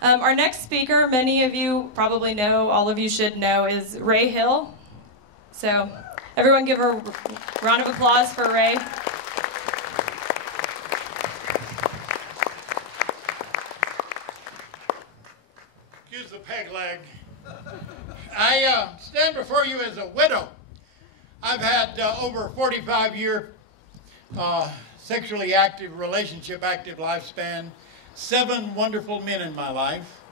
Our next speaker, many of you probably know, all of you should know, is Ray Hill. So everyone give a round of applause for Ray. Excuse the peg leg. I stand before you as a widow. I've had over a 45-year sexually active, relationship-active lifespan. 7 wonderful men in my life.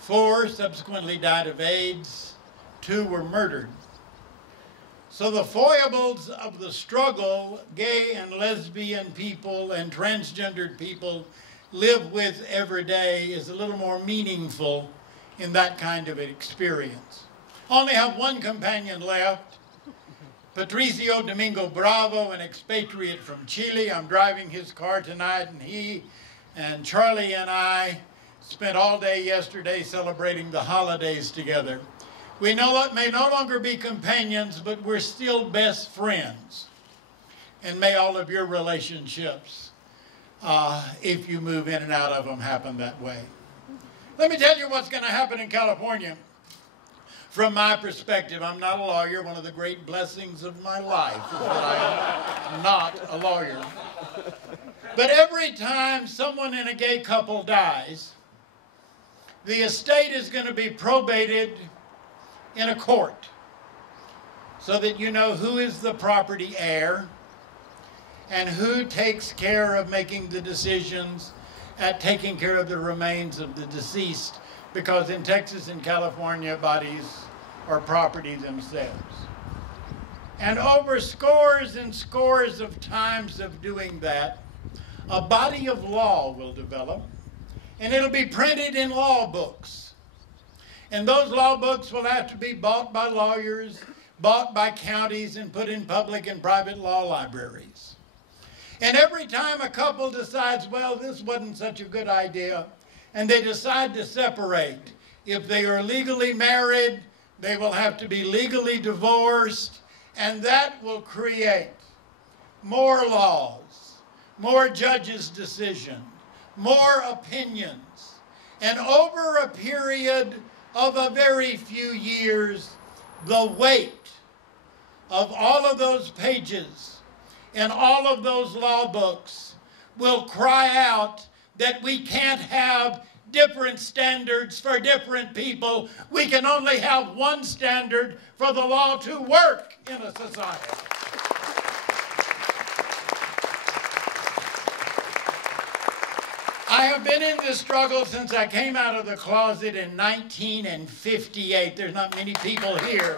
4 subsequently died of AIDS. 2 were murdered. So the foibles of the struggle gay and lesbian people and transgendered people live with every day is a little more meaningful in that kind of experience. I only have one companion left, Patricio Domingo Bravo, an expatriate from Chile. I'm driving his car tonight, and he and Charlie and I spent all day yesterday celebrating the holidays together. We may no longer be companions, but we're still best friends. And may all of your relationships, if you move in and out of them, happen that way. Let me tell you what's going to happen in California. From my perspective, I'm not a lawyer. One of the great blessings of my life is that I am not a lawyer. But every time someone in a gay couple dies, the estate is going to be probated in a court so that you know who is the property heir and who takes care of making the decisions at taking care of the remains of the deceased, because in Texas and California, bodies are property themselves. And over scores and scores of times of doing that, a body of law will develop, and it'll be printed in law books. And those law books will have to be bought by lawyers, bought by counties, and put in public and private law libraries. And every time a couple decides, well, this wasn't such a good idea, and they decide to separate, if they are legally married, they will have to be legally divorced, and that will create more laws, more judges' decisions, more opinions. And over a period of a very few years, the weight of all of those pages and all of those law books will cry out that we can't have different standards for different people. We can only have one standard for the law to work in a society. I have been in this struggle since I came out of the closet in 1958. There's not many people here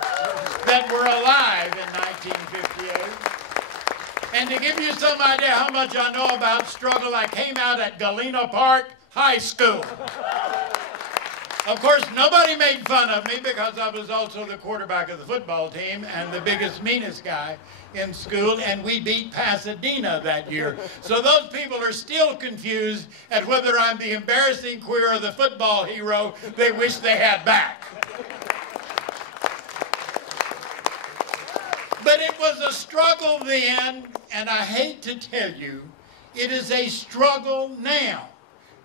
that were alive in 1958. And to give you some idea how much I know about struggle, I came out at Galena Park High School. Of course, nobody made fun of me because I was also the quarterback of the football team and the biggest, meanest guy in school, and we beat Pasadena that year. So those people are still confused at whether I'm the embarrassing queer or the football hero they wish they had back. But it was a struggle then, and I hate to tell you, it is a struggle now.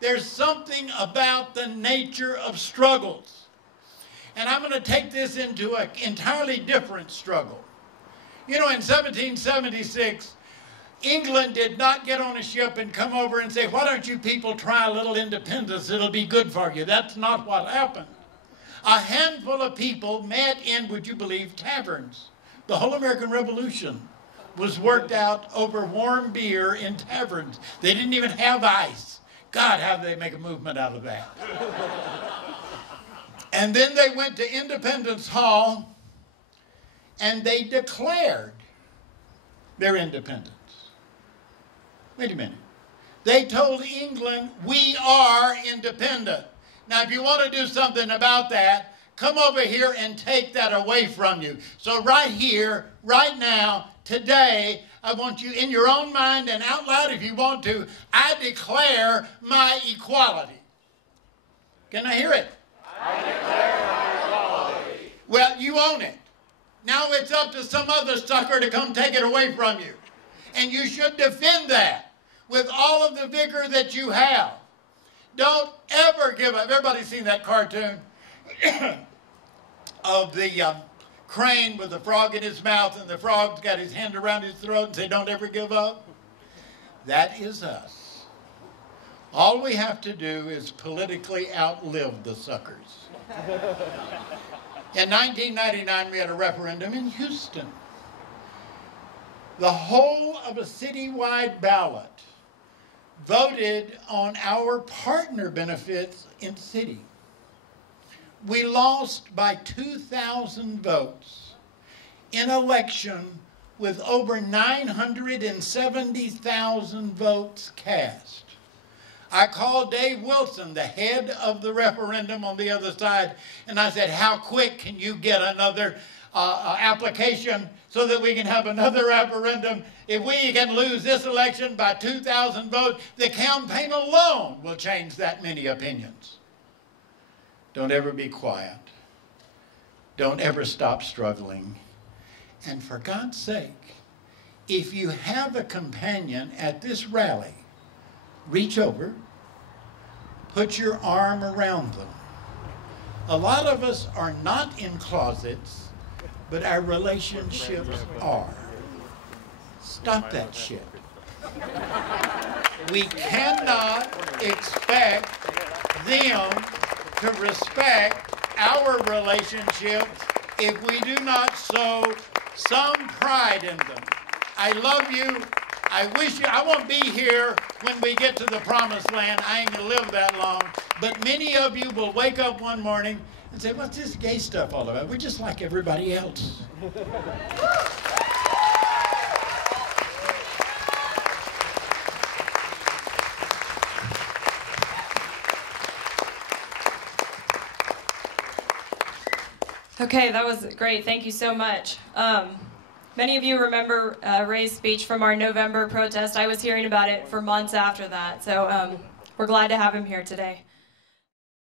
There's something about the nature of struggles. And I'm going to take this into an entirely different struggle. You know, in 1776, England did not get on a ship and come over and say, why don't you people try a little independence, it'll be good for you. That's not what happened. A handful of people met in, would you believe, taverns. The whole American Revolution was worked out over warm beer in taverns. They didn't even have ice. God, how did they make a movement out of that? And then they went to Independence Hall and they declared their independence. Wait a minute. They told England, we are independent. Now, if you want to do something about that, come over here and take that away from you. So right here, right now, today, I want you, in your own mind and out loud if you want to, I declare my equality. Can I hear it? I declare my equality. Well, you own it. Now it's up to some other sucker to come take it away from you. And you should defend that with all of the vigor that you have. Don't ever give up. Everybody's seen that cartoon of the crane with the frog in his mouth, and the frog's got his hand around his throat and say, don't ever give up? That is us. All we have to do is politically outlive the suckers. In 1999, we had a referendum in Houston. The whole of a citywide ballot voted on our partner benefits in city. We lost by 2,000 votes in election with over 970,000 votes cast. I called Dave Wilson, the head of the referendum on the other side, and I said, how quick can you get another application so that we can have another referendum? If we can lose this election by 2,000 votes, the campaign alone will change that many opinions. Don't ever be quiet. Don't ever stop struggling. And for God's sake, if you have a companion at this rally, reach over, put your arm around them. A lot of us are not in closets, but our relationships are. Stop that shit. We cannot expect them to respect our relationships if we do not sow some pride in them. I love you. I wish you, I won't be here when we get to the promised land. I ain't gonna live that long. But many of you will wake up one morning and say, what's this gay stuff all about? We're just like everybody else. Okay, that was great. Thank you so much. Many of you remember Ray's speech from our November protest. I was hearing about it for months after that, so we're glad to have him here today.